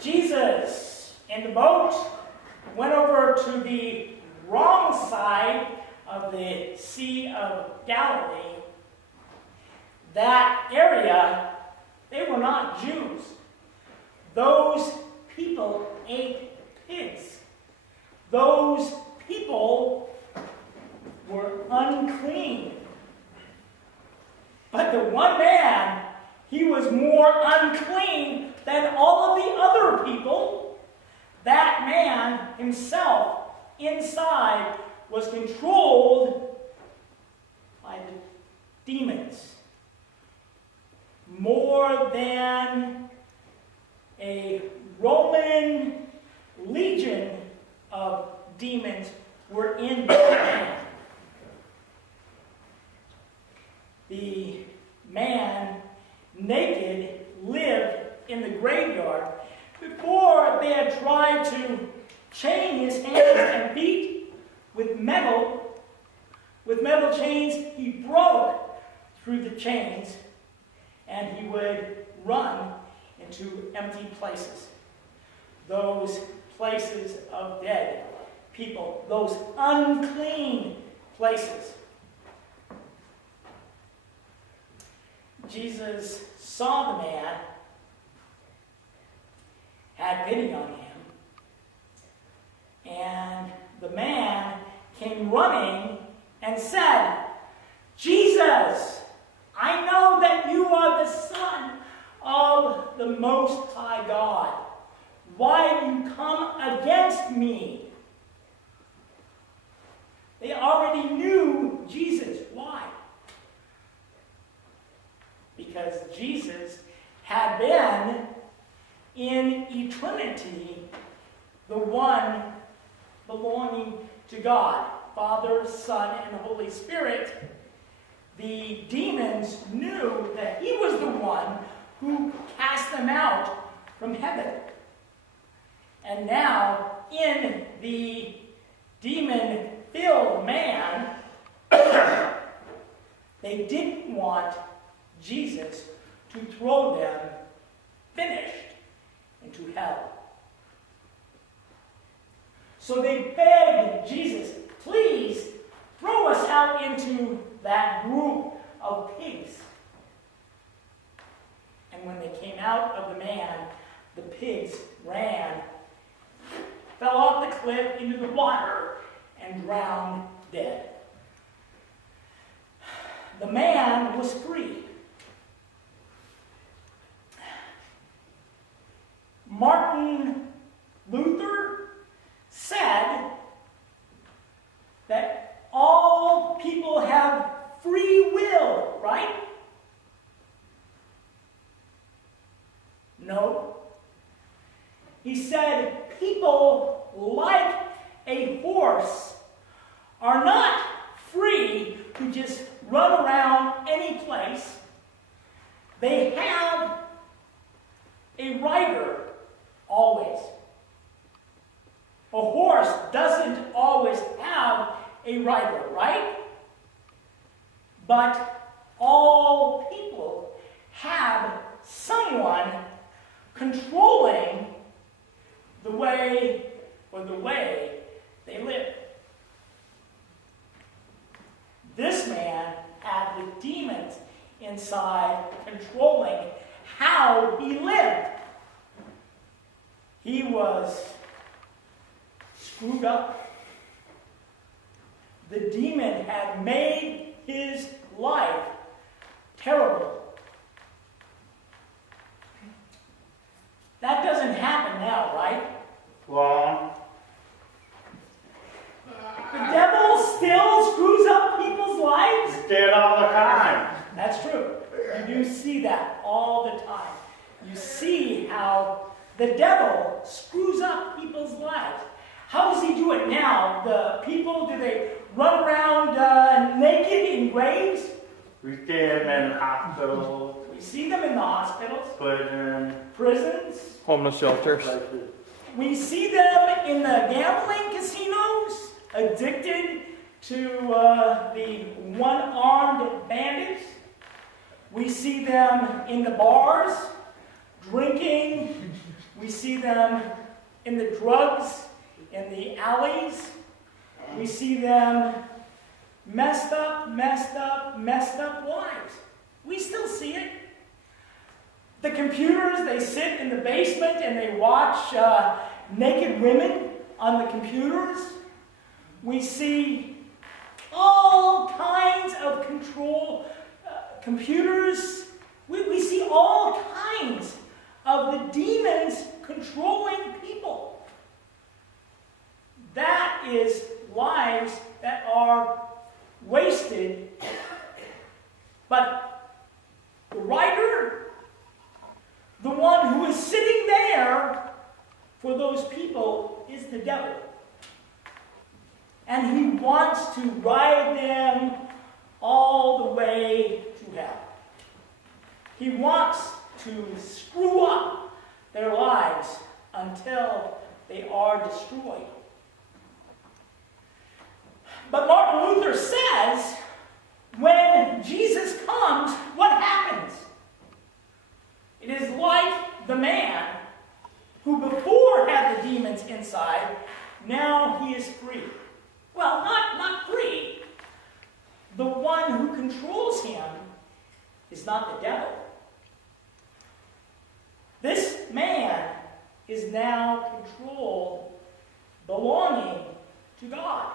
Jesus in the boat went over to the wrong side of the Sea of Galilee. That area, they were not Jews. Those people ate pigs. Those people were unclean. But the one man, he was more unclean than all of the other people. That man himself, inside, was controlled by the demons. More than a Roman legion of demons were in that man. The man, naked, lived in the graveyard. Before they had tried to chain his hands and feet with metal chains, he broke through the chains and he would run into empty places. Those places of dead people, those unclean places. Jesus saw the man, had pity on him, and the man came running and said, "Jesus, I know that you are the Son of the Most High God. Why do you come against me?" They already knew Jesus. Why? Because Jesus had been in eternity the one belonging to God, Father, Son, and the Holy Spirit. The demons knew that he was the one who cast them out from heaven. And now, in the demon-filled man, they didn't want Jesus to throw them finished into hell. So they begged Jesus, "Please throw us out into that group of pigs." And when they came out of the man, the pigs ran, fell off the cliff into the water, and drowned dead. The man was free. Martin Luther said that all people have free will, right? No. He said people, like a horse, are not free to just run around any place. They have a rider always. A horse doesn't always have a rider, right? But all people have someone controlling the way they live. This man had the demons inside controlling how he lived. He was screwed up. The demon had made his life terrible. That doesn't happen now, right? Well, The devil still screws up people's lives? it's dead all the time. That's true. You do see that all the time. You see how the devil screws up people's lives. How does he do it now? The people, do they run around naked in graves? We see them in hospitals, We see them in the hospitals, prisons. Homeless shelters. places. We see them in the gambling casinos, addicted to the one-armed bandits. see them in the bars, drinking. We see them in the drugs, in the alleys. We see them messed up lives. We still see it. The computers, they sit in the basement and they watch naked women on the computers. We see all kinds of computers. We see all kinds of the demons controlling people. That is lives that are wasted. But the writer, the one who is sitting there for those people, is the devil. And he wants to ride them all the way to hell. He wants to screw up their lives until they are destroyed. But Martin Luther says, when Jesus comes, what happens? It is like the man who before had the demons inside, now he is free. Well, not free. The one who controls him is not the devil. This man is now controlled, belonging to God.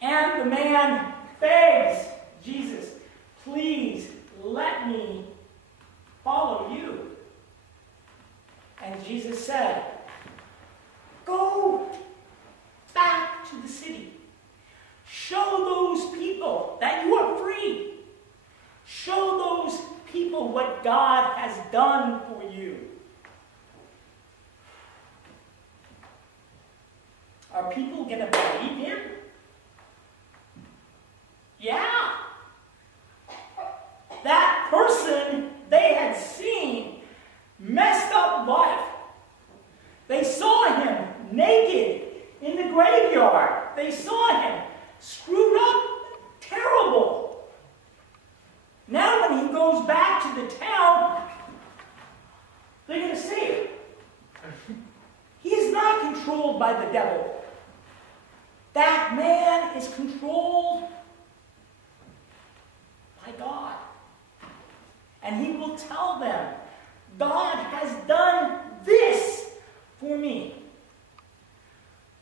And the man begs Jesus, please let me follow you. And Jesus said, go back to the city. Show those people that you are free. Show those people what God has done for you. Are people going to believe him? Yeah. That person they had seen messed up life. They saw him naked in the graveyard. They saw him screwed up, terrible. Now when he goes back to the town, they're going to see it. He is not controlled by the devil. That man is controlled by God. And he will tell them, God has done this for me.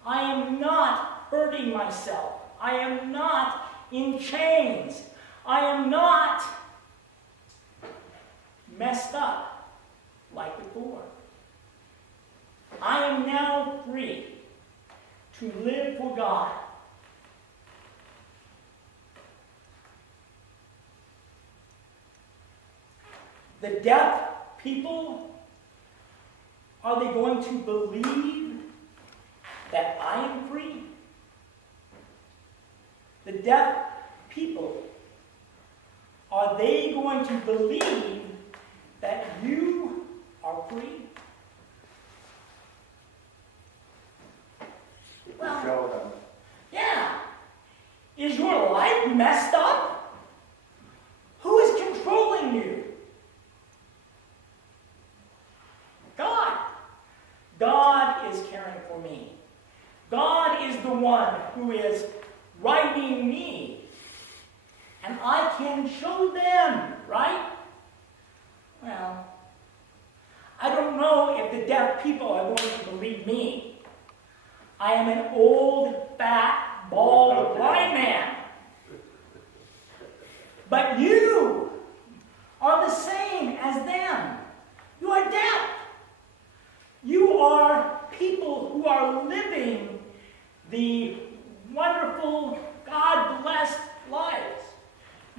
I am not hurting myself. I am not in chains. I am not messed up like before. I am now free to live for God. The deaf people, are they going to believe that I am free? The deaf people, are they going to believe that you are free? Well, Show them. yeah. Is your life messed up? Who is controlling you? God. God is caring for me. God is the one who is writing me. And I can show them, right? Well, I don't know if the deaf people are going to believe me. I am an old, fat, bald, blind man. But you are the same as them. You are deaf. You are people who are living the wonderful, God-blessed lives.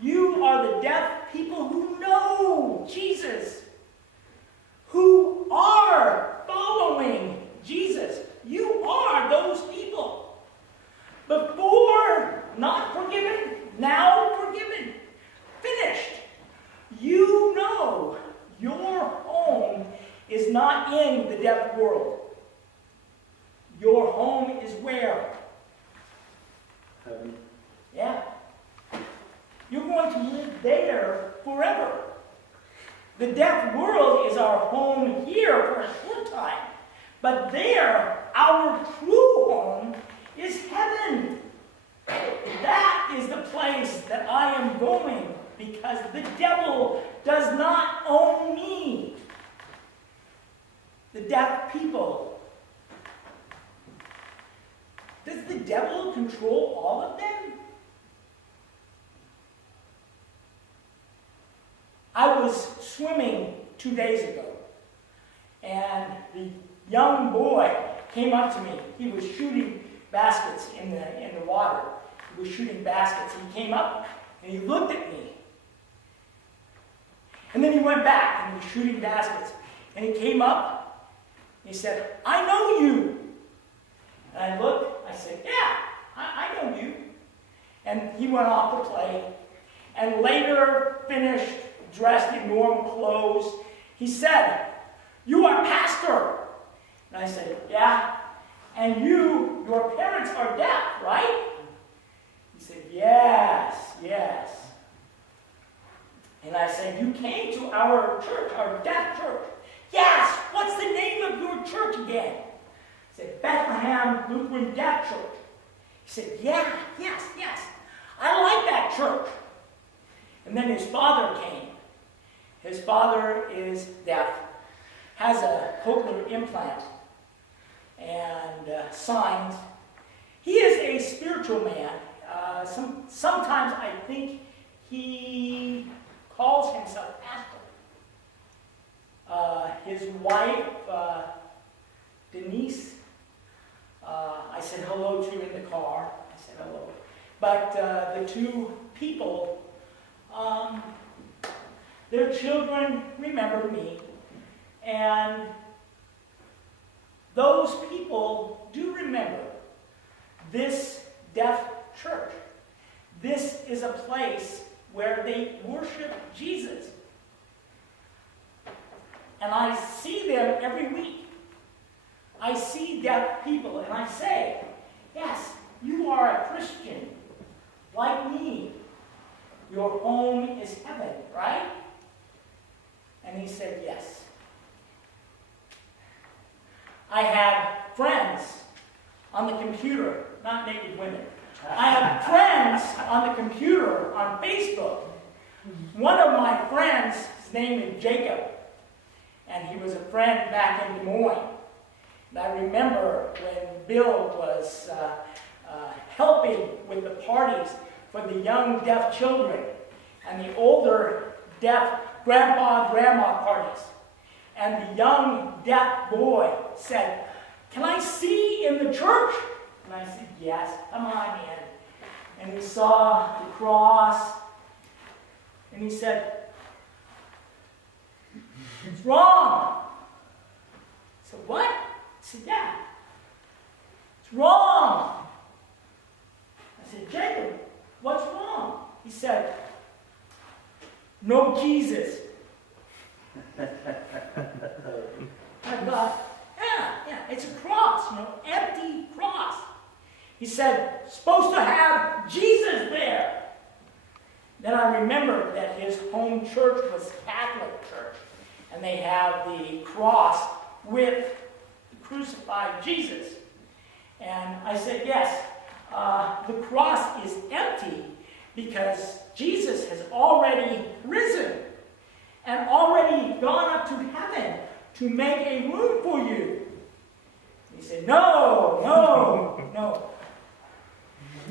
You are the deaf people who know Jesus, who are following Jesus. You are those people. Before, not forgiven, now forgiven. Finished. You know your home is not in the deaf world. Your home is where? Heaven. Yeah. You're going to live there forever. The deaf world is our home here for a short time, but there, our true home is heaven. That is the place that I am going, because the devil does not own me. The deaf people. Does the devil control all of them? I was swimming 2 days ago, and the young boy came up to me. He was shooting baskets in the water. He was shooting baskets. He came up and he looked at me. And then he went back and he was shooting baskets. And he came up and he said, "I know you." And I looked, I said, "Yeah, I know you." And he went off to play, and later finished dressed in normal clothes. He said, "You are pastor." And I said, "Yeah. And your parents are deaf, right?" He said, "Yes, yes." And I said, "You came to our church, our deaf church." "Yes, what's the name of your church again?" I said, "Bethlehem Lutheran Deaf Church." He said, "Yeah, yes, yes. I like that church." And then his father came. His father is deaf, has a cochlear implant, and signs. He is a spiritual man. Sometimes I think he calls himself pastor. His wife, Denise, I said hello to in the car. I said hello. But the two people, their children remembered me. And those people do remember this deaf church. This is a place where they worship Jesus. And I see them every week. I see deaf people and I say, "Yes, you are a Christian, like me. Your home is heaven, right?" And he said, "Yes." I have friends on the computer, not naked women. I have friends on the computer, on Facebook. One of my friends, his name is Jacob, and he was a friend back in Des Moines. And I remember when Bill was helping with the parties for the young deaf children and the older deaf grandpa, grandma parties. And the young deaf boy said, "Can I see in the church?" And I said, "Yes, come on in." And he saw the cross, and he said, "It's wrong." I said, "What?" I said, "Yeah, it's wrong." I said, "Jacob, what's wrong?" He said, "No Jesus." I thought, yeah, it's a cross, empty cross. He said, "Supposed to have Jesus there." Then I remembered that his home church was Catholic church, and they have the cross with the crucified Jesus. And I said, "Yes, the cross is empty because Jesus has already risen and already gone up to heaven to make a room for you." He said, "No, no, no.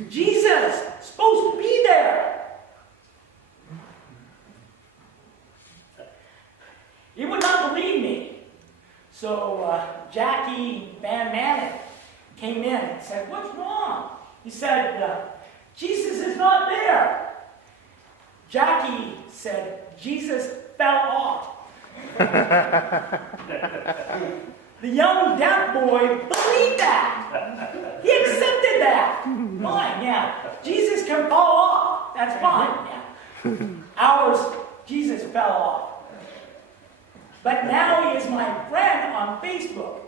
Jesus is supposed to be there." He would not believe me. So Jackie Van Manen came in and said, "What's wrong?" He said, "Jesus is not there." Jackie said, "Jesus fell off." The young deaf boy believed that. He accepted that. Fine, yeah. Jesus can fall off. That's fine, yeah. Ours, Jesus fell off. But now he is my friend on Facebook.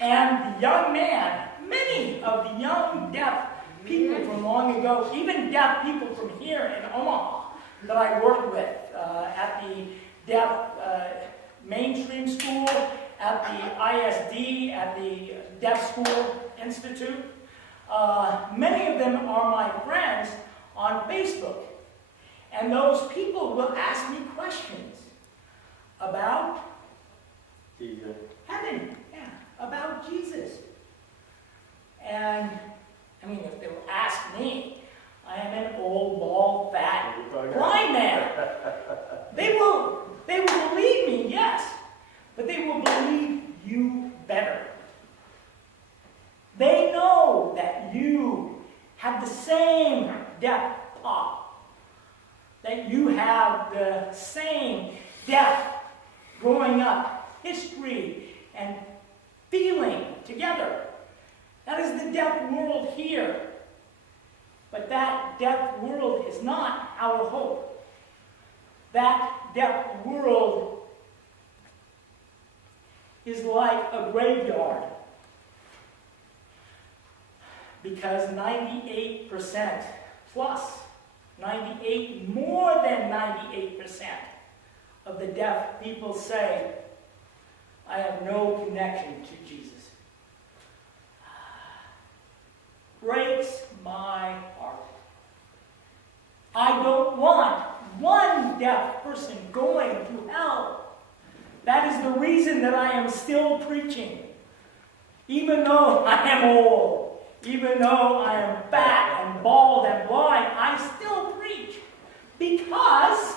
And the young man, many of the young deaf people from long ago, even deaf people from here in Omaha, that I work with at the deaf mainstream school, at the ISD, at the Deaf School Institute. Many of them are my friends on Facebook. And those people will ask me questions about Jesus. heaven, yeah, about Jesus. And, I mean, if they will ask me, I am an old, bald, fat, blind man. They will believe me, yes, but they will believe you better. They know that you have the same deaf pop, that you have the same deaf growing up history and feeling together. That is the deaf world here. But that deaf world is not our hope. That deaf world is like a graveyard. Because 98% plus, more than 98% of the deaf people say, I have no connection to Jesus. Breaks my heart. I don't want one deaf person going to hell. That is the reason that I am still preaching. Even though I am old, even though I am fat and bald and blind, I still preach. Because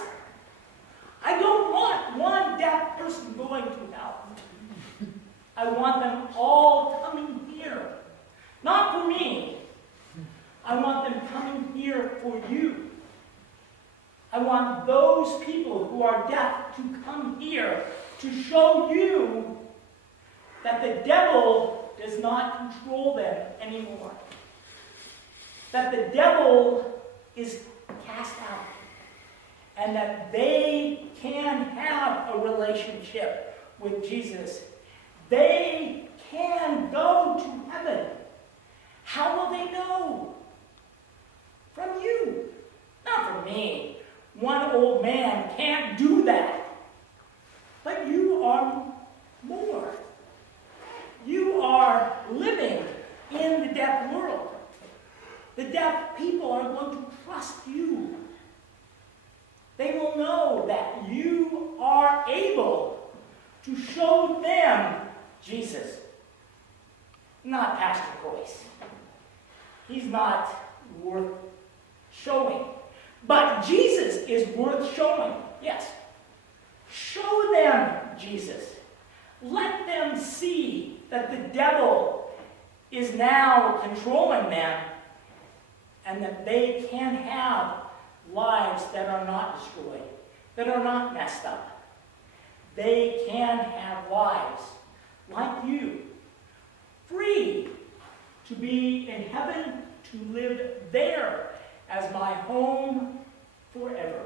I don't want one deaf person going to hell. I want them all coming here. Not for me. I want them coming here for you. I want those people who are deaf to come here to show you that the devil does not control them anymore. That the devil is cast out. And that they can have a relationship with Jesus. They can go to heaven. How will they know? From you, not from me. One old man can't do that. But you are more. You are living in the deaf world. The deaf people are going to trust you. They will know that you are able to show them Jesus. Not Pastor Boyce. He's not worth showing. But Jesus is worth showing. Yes. Show them Jesus. Let them see that the devil is now controlling them and that they can have lives that are not destroyed, that are not messed up. They can have lives like you, free to be in heaven, to live there as my home forever.